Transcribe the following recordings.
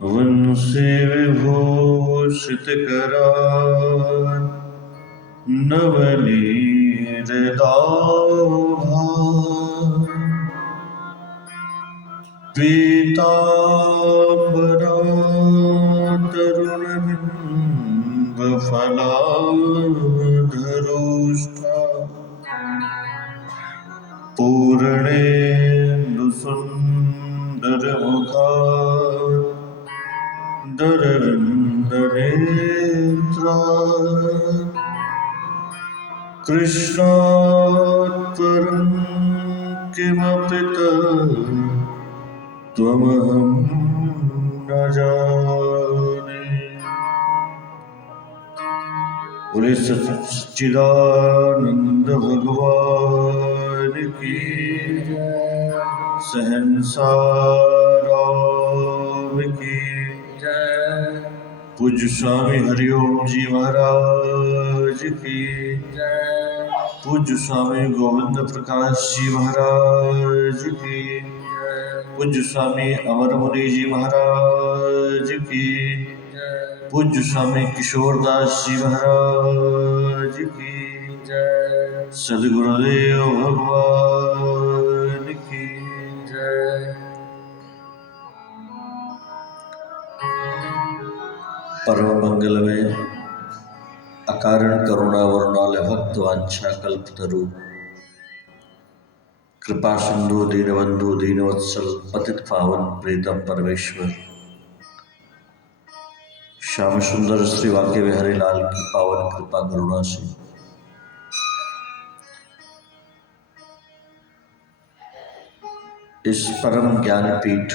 वंशे विभूषितकरान् नवनीरदाभान् पीताम्बरातरुणबिम्बफलाधरोष्ठा पूर्णेन्दुसुन्दरमुखा दरविन्दनेत्रा कृष्णात् परं किमपि त्वमहं न जाने। बोले सच्चिदानंद भगवान की जय, सहंसा राम की जय, पूज्य स्वामी हरिओम जी महाराज की जय, पूज्य स्वामी गोविंद प्रकाश जी महाराज की जय, पूज्य स्वामी अमर मुनि जी महाराज की जय, पूज्य स्वामी किशोरदास जी महाराज की जय, सद्गुरुदेव भगवान की जय। परम मंगल में अकारण करुणा वरुणालय भक्त वांछा कल्पतरु कृपा सिंधु दीनबंधु दीनवत्सल पतित पावन प्रीतम परमेश्वर श्याम सुंदर श्री वाक्य विहारी लाल की पावन कृपा करुणा से इस परम ज्ञानपीठ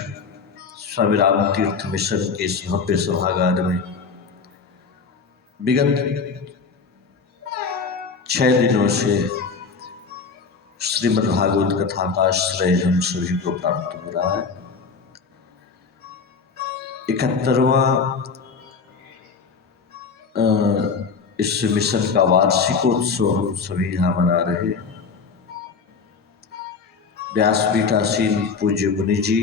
स्वामी राम तीर्थ मिशन के इस भव्य सभागार में विगत 6 दिनों से श्रीमद् भागवत कथा का आश्रय हम सभी को प्राप्त हो रहा है। 71वां इस मिशन का वार्षिकोत्सव हम सभी यहाँ मना रहे हैं। व्यासपीठासीन पूज्य मुनि जी,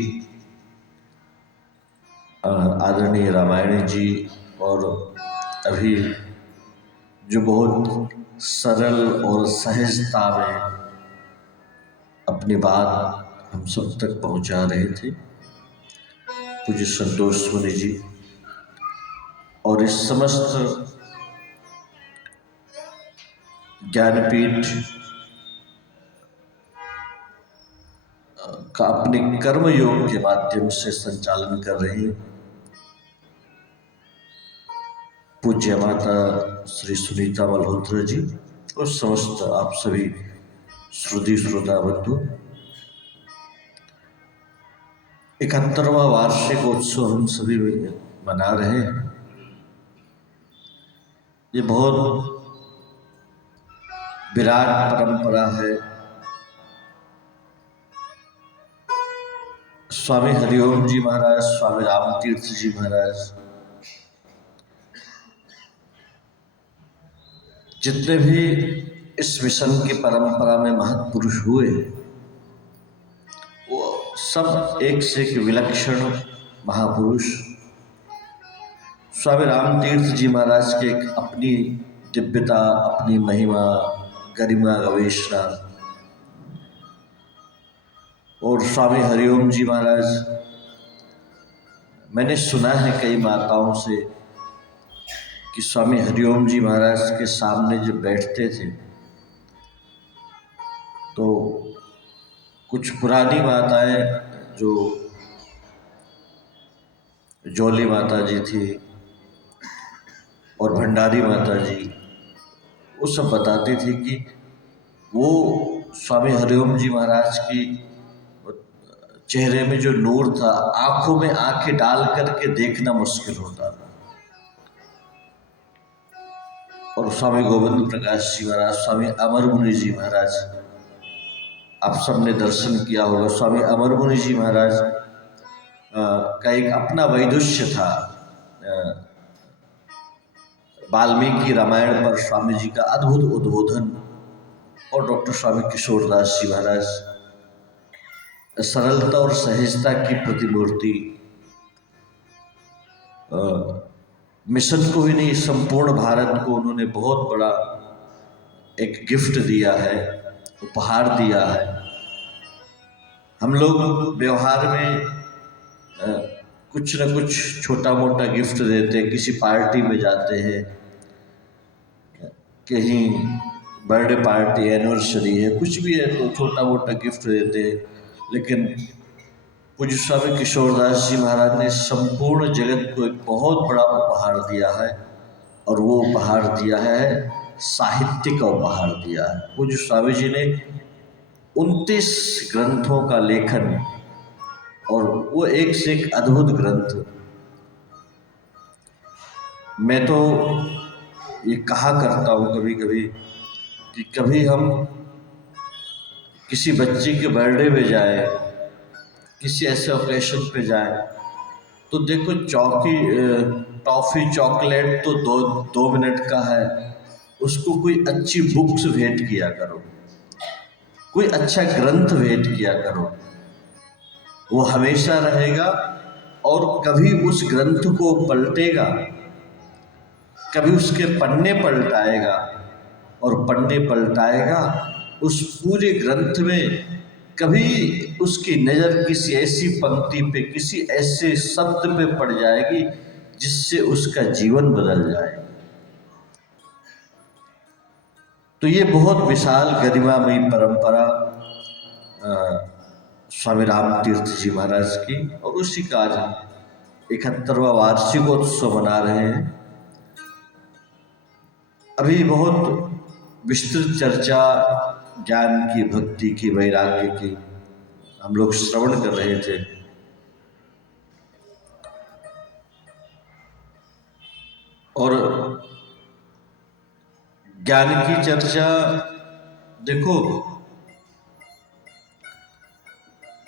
आदरणीय रामायण जी और अभी जो बहुत सरल और सहजता में अपनी बात हम सब तक पहुंचा रहे थे, पूज्य संतोष मुनि जी और इस समस्त ज्ञानपीठ का अपने कर्म योग के माध्यम से संचालन कर रहे हैं पूज्य माता श्री सुनीता मल्होत्रा जी और समस्त आप सभी श्रुति श्रोता बंधु। 71वां वार्षिकोत्सव हम सभी मना रहे हैं। ये बहुत विराट परंपरा है। स्वामी हरिओम जी महाराज, स्वामी राम तीर्थ जी महाराज, जितने भी इस मिशन की परंपरा में महत्पुरुष हुए वो सब एक से एक विलक्षण महापुरुष। स्वामी राम तीर्थ जी महाराज के एक अपनी दिव्यता, अपनी महिमा, गरिमा, गवेषणा, और स्वामी हरिओम जी महाराज, मैंने सुना है कई माताओं से कि स्वामी हरिओम जी महाराज के सामने जब बैठते थे तो कुछ पुरानी माताएं, जो जोली माता जी थी और भंडारी माता जी, वो सब बताती थी कि वो स्वामी हरिओम जी महाराज की चेहरे में जो नूर था, आंखों में आंखें डाल करके देखना मुश्किल होता था। और स्वामी गोविंद प्रकाश जी महाराज, स्वामी अमर मुनि जी महाराज, आप सबने दर्शन किया होगा। स्वामी अमर मुनि जी महाराज का एक अपना वैदुष्य था। वाल्मीकि रामायण पर स्वामी जी का अद्भुत उद्बोधन, और डॉक्टर स्वामी किशोरदास जी महाराज सरलता और सहजता की प्रतिमूर्ति। मिशन को ही नहीं, संपूर्ण भारत को उन्होंने बहुत बड़ा एक गिफ्ट दिया है, उपहार दिया है। हम लोग व्यवहार में कुछ न कुछ छोटा मोटा गिफ्ट देते हैं, किसी पार्टी में जाते हैं, कहीं बर्थडे पार्टी, एनिवर्सरी है, कुछ भी है तो छोटा मोटा गिफ्ट देते हैं। लेकिन पूज्य स्वामी किशोरदास जी महाराज ने संपूर्ण जगत को एक बहुत बड़ा उपहार दिया है, और वो उपहार दिया है, साहित्य का उपहार दिया है। पूज्य स्वामी जी ने 29 ग्रंथों का लेखन, और वो एक से एक अद्भुत ग्रंथ। मैं तो ये कहा करता हूँ कभी कभी कि कभी हम किसी बच्चे के बर्थडे में जाए, किसी ऐसे ओकेशन पे जाए, तो देखो टॉफ़ी चॉकलेट तो दो मिनट का है, उसको कोई अच्छी बुक्स भेंट किया करो, कोई अच्छा ग्रंथ भेंट किया करो, वो हमेशा रहेगा और कभी उस ग्रंथ को पलटेगा, कभी उसके पन्ने पलटाएगा, और पन्ने पलटाएगा उस पूरे ग्रंथ में कभी उसकी नज़र किसी ऐसी पंक्ति पे, किसी ऐसे शब्द पे पड़ जाएगी जिससे उसका जीवन बदल जाए। तो ये बहुत विशाल गरिमामयी परंपरा स्वामी राम तीर्थ जी महाराज की, और उसी का आज हम 71वां वार्षिकोत्सव मना रहे हैं। अभी बहुत विस्तृत चर्चा ज्ञान की, भक्ति की, वैराग्य की हम लोग श्रवण कर रहे थे, और ज्ञान की चर्चा, देखो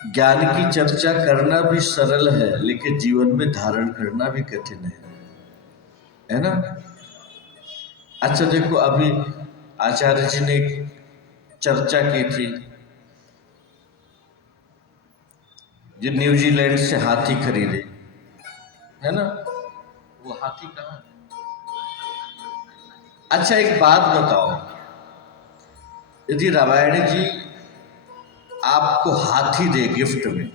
ज्ञान की चर्चा करना भी सरल है, लेकिन जीवन में धारण करना भी कठिन है ना। अच्छा देखो, अभी आचार्य जी ने चर्चा की थी, जो न्यूजीलैंड से हाथी खरीदे, है ना, वो हाथी कहाँ है? अच्छा एक बात बताओ, यदि रामायण जी आपको हाथी दे गिफ्ट में,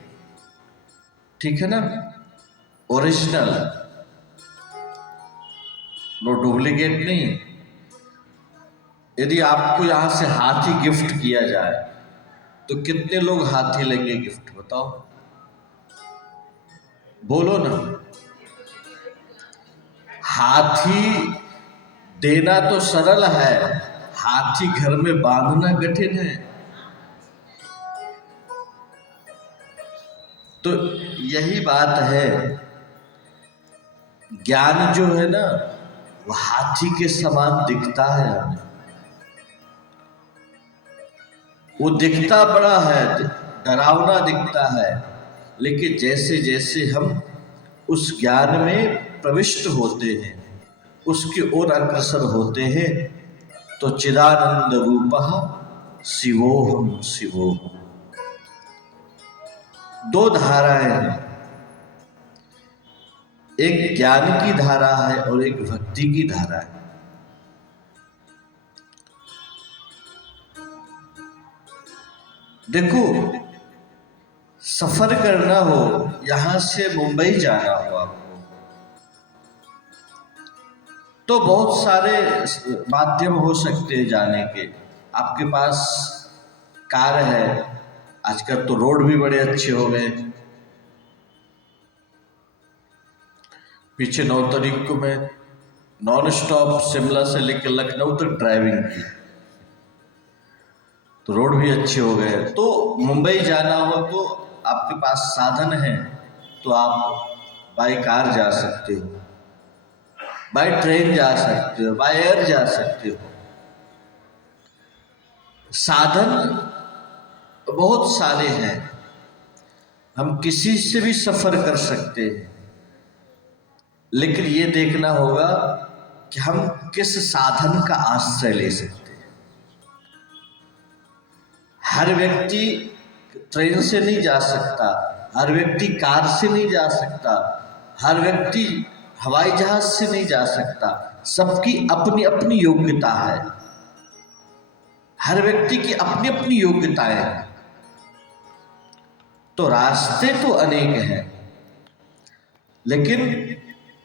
ठीक है ना, ओरिजिनल, नो डुप्लीकेट नहीं, यदि आपको यहां से हाथी गिफ्ट किया जाए तो कितने लोग हाथी लेंगे गिफ्ट, बताओ, बोलो ना। हाथी देना तो सरल है, हाथी घर में बांधना कठिन है। तो यही बात है, ज्ञान जो है ना वो हाथी के समान दिखता है हमें, वो दिखता बड़ा है, डरावना दिखता है, लेकिन जैसे जैसे हम उस ज्ञान में प्रविष्ट होते हैं, उसकी ओर अग्रसर होते हैं, तो चिदानंद रूपः शिवोहम शिवोहम। दो धाराएं हैं, एक ज्ञान की धारा है और एक भक्ति की धारा है। देखो, सफर करना हो, यहां से मुंबई जाना हो आपको, तो बहुत सारे माध्यम हो सकते हैं जाने के। आपके पास कार है, आजकल तो रोड भी बड़े अच्छे हो गए। पीछे 9 तारीख को मैं नॉन स्टॉप शिमला से लेकर लखनऊ तक ड्राइविंग की, तो रोड भी अच्छे हो गए। तो मुंबई जाना हो तो आपके पास साधन है, तो आप बाई कार जा सकते हो, बाई ट्रेन जा सकते हो, बाई एयर जा सकते हो। साधन बहुत सारे हैं, हम किसी से भी सफर कर सकते हैं, लेकिन ये देखना होगा कि हम किस साधन का आश्रय ले सकते हैं। हर व्यक्ति ट्रेन से नहीं जा सकता, हर व्यक्ति कार से नहीं जा सकता, हर व्यक्ति हवाई जहाज से नहीं जा सकता। सबकी अपनी अपनी योग्यता है, हर व्यक्ति की अपनी अपनी योग्यताएं हैं। तो रास्ते तो अनेक हैं, लेकिन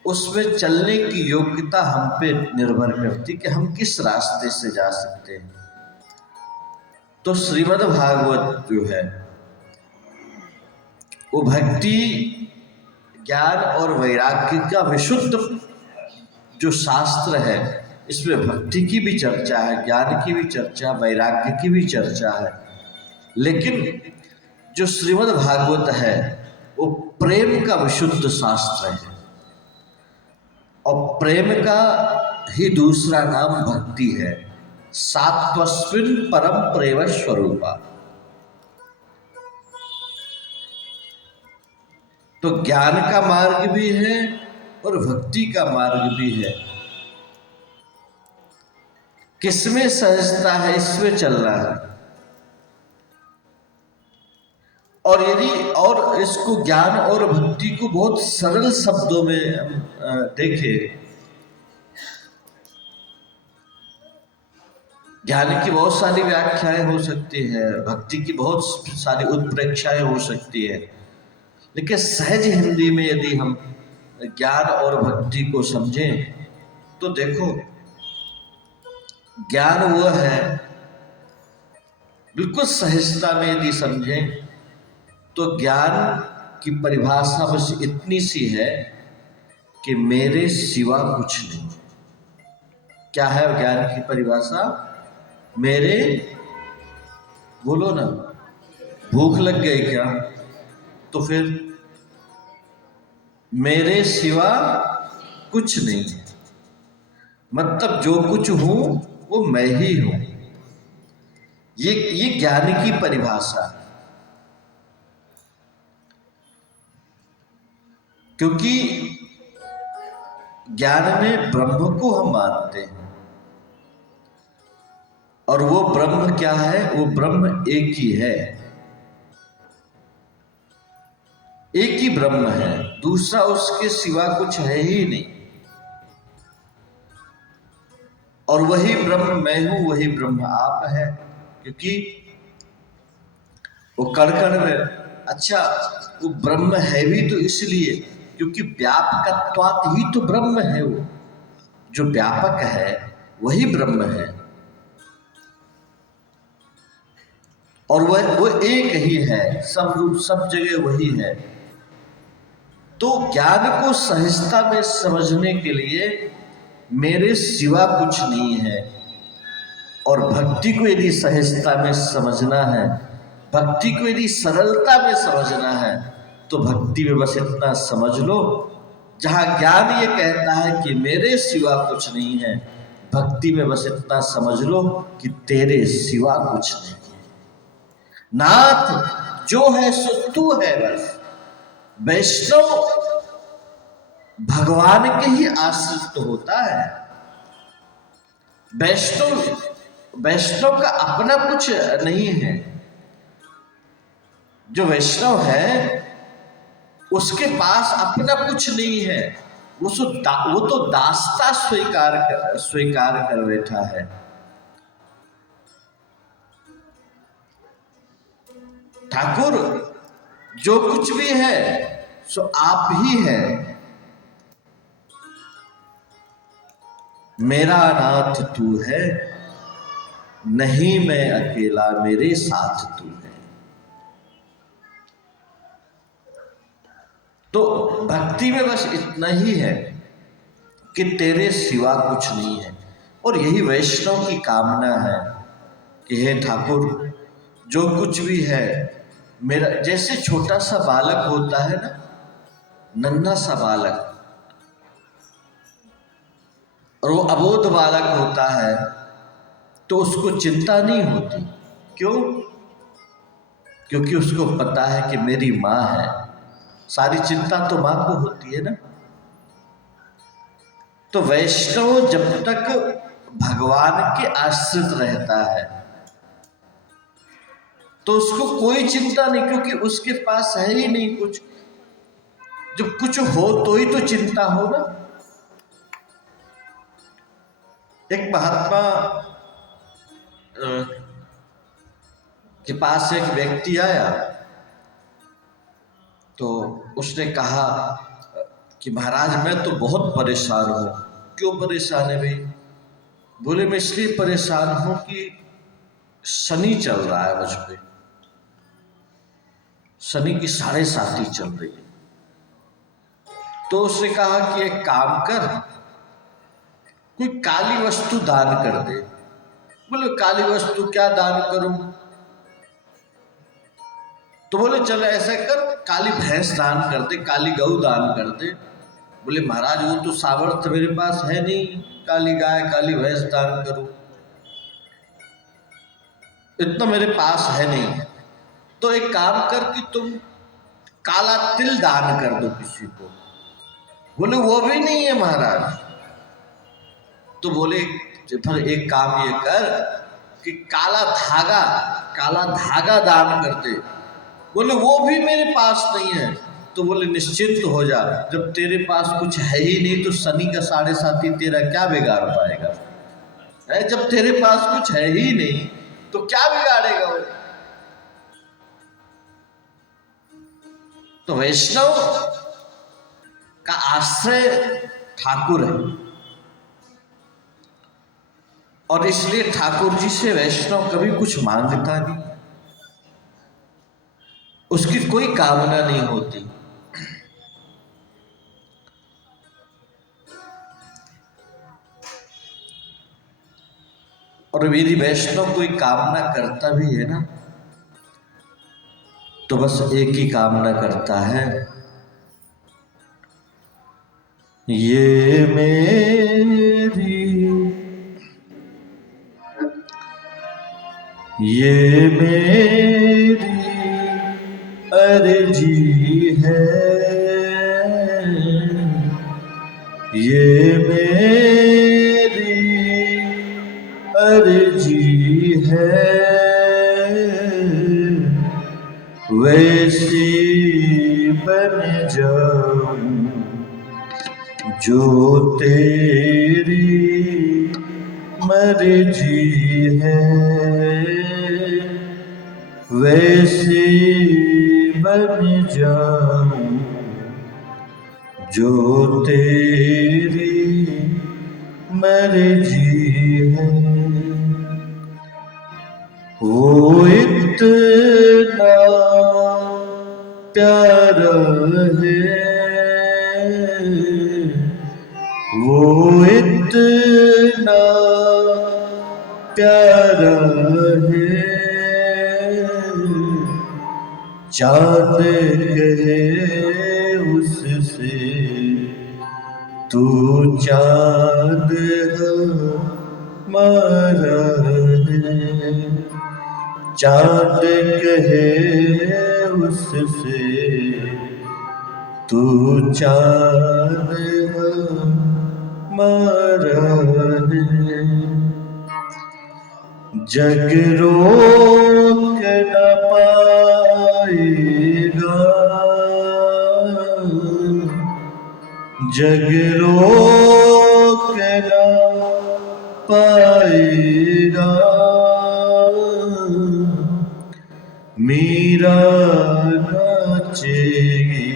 उसमें चलने की योग्यता हम पे निर्भर करती कि हम किस रास्ते से जा सकते हैं। तो श्रीमद् भागवत जो है वो भक्ति, ज्ञान और वैराग्य का विशुद्ध जो शास्त्र है, इसमें भक्ति की भी चर्चा है, ज्ञान की भी चर्चा, वैराग्य की भी चर्चा है। लेकिन जो श्रीमद् भागवत है वो प्रेम का विशुद्ध शास्त्र है, और प्रेम का ही दूसरा नाम भक्ति है। सात्वस्मिन् परम प्रेम स्वरूपा। तो ज्ञान का मार्ग भी है और भक्ति का मार्ग भी है। किसमें सहजता है, इसमें चलना है। और यदि और इसको ज्ञान और भक्ति को बहुत सरल शब्दों में देखें, ज्ञान की बहुत सारी व्याख्याएं हो सकती है, भक्ति की बहुत सारी उत्प्रेक्षाएं हो सकती है, लेकिन सहज हिंदी में यदि हम ज्ञान और भक्ति को समझें तो देखो, ज्ञान वो है, बिल्कुल सहजता में यदि समझें तो ज्ञान की परिभाषा बस इतनी सी है कि मेरे सिवा कुछ नहीं। क्या है ज्ञान की परिभाषा? मेरे, बोलो ना, भूख लग गई क्या? तो फिर मेरे सिवा कुछ नहीं, मतलब जो कुछ हूं वो मैं ही हूं। ये ज्ञान की परिभाषा। क्योंकि ज्ञान में ब्रह्म को हम मानते हैं, और वो ब्रह्म क्या है? वो ब्रह्म एक ही है, एक ही ब्रह्म है, दूसरा उसके सिवा कुछ है ही नहीं। और वही ब्रह्म मैं हूं, वही ब्रह्म आप है। क्योंकि वो कण कण में, अच्छा वो ब्रह्म है भी तो इसलिए क्योंकि व्यापकत्वात् ही तो ब्रह्म है। वो जो व्यापक है वही ब्रह्म है, और वो एक ही है, सब रूप सब जगह वही है। तो ज्ञान को सहजता में समझने के लिए मेरे सिवा कुछ नहीं है, और भक्ति को यदि सहजता में समझना है, भक्ति को यदि सरलता में समझना है, तो भक्ति में बस इतना समझ लो, जहां ज्ञान ये कहता है कि मेरे सिवा कुछ नहीं है, भक्ति में बस इतना समझ लो कि तेरे सिवा कुछ नहीं। नाथ जो है सो तू है। बस वैष्णव भगवान के ही आश्रित होता है। वैष्णव का अपना कुछ नहीं है। जो वैष्णव है उसके पास अपना कुछ नहीं है, वो तो दासता स्वीकार कर बैठा है। ठाकुर जो कुछ भी है सो आप ही है, मेरा नाथ तू है, नहीं मैं अकेला मेरे साथ तू है। तो भक्ति में बस इतना ही है कि तेरे सिवा कुछ नहीं है। और यही वैष्णव की कामना है कि हे ठाकुर जो कुछ भी है मेरा, जैसे छोटा सा बालक होता है ना, नन्हा सा बालक, और वो अबोध बालक होता है तो उसको चिंता नहीं होती। क्यों? क्योंकि उसको पता है कि मेरी माँ है। सारी चिंता तो माँ को होती है ना। तो वैष्णव जब तक भगवान के आश्रित रहता है तो उसको कोई चिंता नहीं, क्योंकि उसके पास है ही नहीं कुछ। जब कुछ हो तो ही तो चिंता हो ना। एक महात्मा के पास एक व्यक्ति आया, तो उसने कहा कि महाराज मैं तो बहुत परेशान हूँ। क्यों परेशान है भाई? बोले मैं इसलिए परेशान हूँ कि शनि चल रहा है मुझ पे, शनि की 7.5 चल रही है। तो उसने कहा कि एक काम कर, कोई काली वस्तु दान कर दे। बोले काली वस्तु क्या दान करूं? तो बोले चलो ऐसा कर, काली भैंस दान कर दे, काली गऊ दान कर दे। बोले महाराज वो तो सामर्थ्य मेरे पास है नहीं, काली गाय काली भैंस दान करूं, इतना मेरे पास है नहीं। तो एक काम कर कि तुम काला तिल दान कर दो किसी को। बोले वो भी नहीं है महाराज। तो बोले फिर एक काम ये कर कि काला धागा दान कर दे। बोले वो भी मेरे पास नहीं है। तो बोले निश्चिंत हो जा, जब तेरे पास कुछ है ही नहीं तो शनि का 7.5 तेरा क्या बिगाड़ पाएगा? जब तेरे पास कुछ है ही नहीं तो क्या बिगाड़ेगा वो? तो वैष्णव का आश्रय ठाकुर है, और इसलिए ठाकुर जी से वैष्णव कभी कुछ मांगता नहीं, उसकी कोई कामना नहीं होती। और यदि वैष्णव कोई कामना करता भी है ना, तो बस एक ही कामना करता है, ये मेरी अर्जी है, ये मेरी अर्जी है, वैसी बन जाऊं जो तेरी मर्जी है, वैसी बन जाऊं जो तेरी मर्जी है। वो इतना प्यारा है, वो इतना प्यारा है, चाँद कहे उससे तू चाँद हमारा है, चाँद कहे उससे तू चाँद हमारा है, जग रोक न पाएगा, जग रोक न पाएगा, मीरा नाचेगी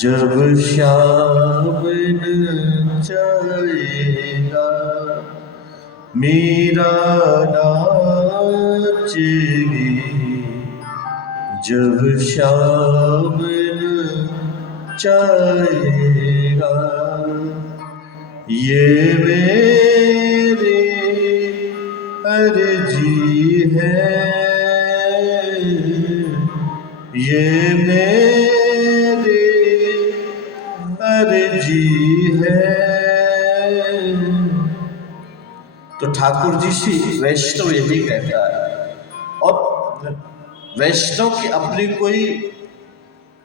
जब श्याम नचाएगा, मीरा नाचेगी जब श्याम नचाएगा, ये मेरी अर्जी है, ये मेरी अर्जी है। तो ठाकुर जी से वैष्णव यही कहता है, और वैष्णव की अपनी कोई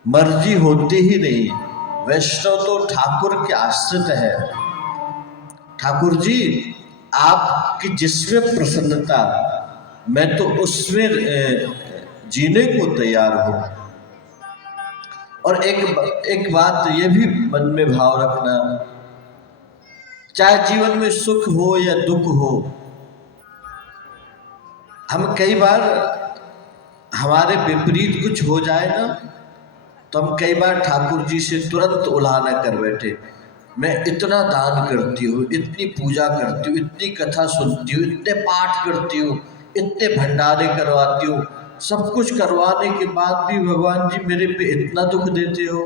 मर्जी होती ही नहीं, वैष्णव तो ठाकुर के आश्रित है। ठाकुर जी आपकी जिसमें प्रसन्नता, मैं तो उसमें जीने को तैयार हूं। और एक बात ये भी मन में भाव रखना, चाहे जीवन में सुख हो या दुख हो। हम कई बार हमारे विपरीत कुछ हो जाए ना, तो हम कई बार ठाकुर जी से तुरंत उलाहना कर बैठे, मैं इतना दान करती हूँ, इतनी पूजा करती हूँ, इतनी कथा सुनती हूँ, इतने पाठ करती हूँ, इतने भंडारे करवाती हूँ, सब कुछ करवाने के बाद भी भगवान जी मेरे पे इतना दुख देते हो।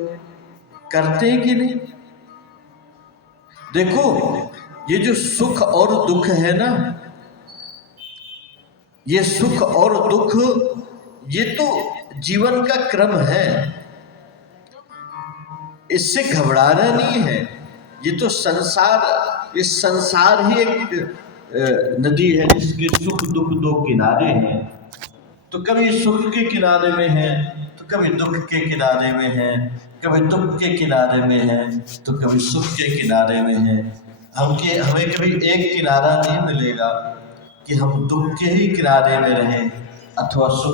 करते हैं कि नहीं? देखो, ये जो सुख और दुख है ना, ये सुख और दुख ये तो जीवन का क्रम है, इससे घबराना नहीं है। ये तो संसार, इस संसार ही एक नदी है जिसके सुख दुख दो किनारे हैं। तो कभी सुख के किनारे में है, तो कभी दुख के किनारे में है, कभी दुख के किनारे में है, तो कभी सुख के किनारे में है। हमें कभी एक किनारा नहीं मिलेगा कि हम दुख के ही किनारे में रहें अथवा सुख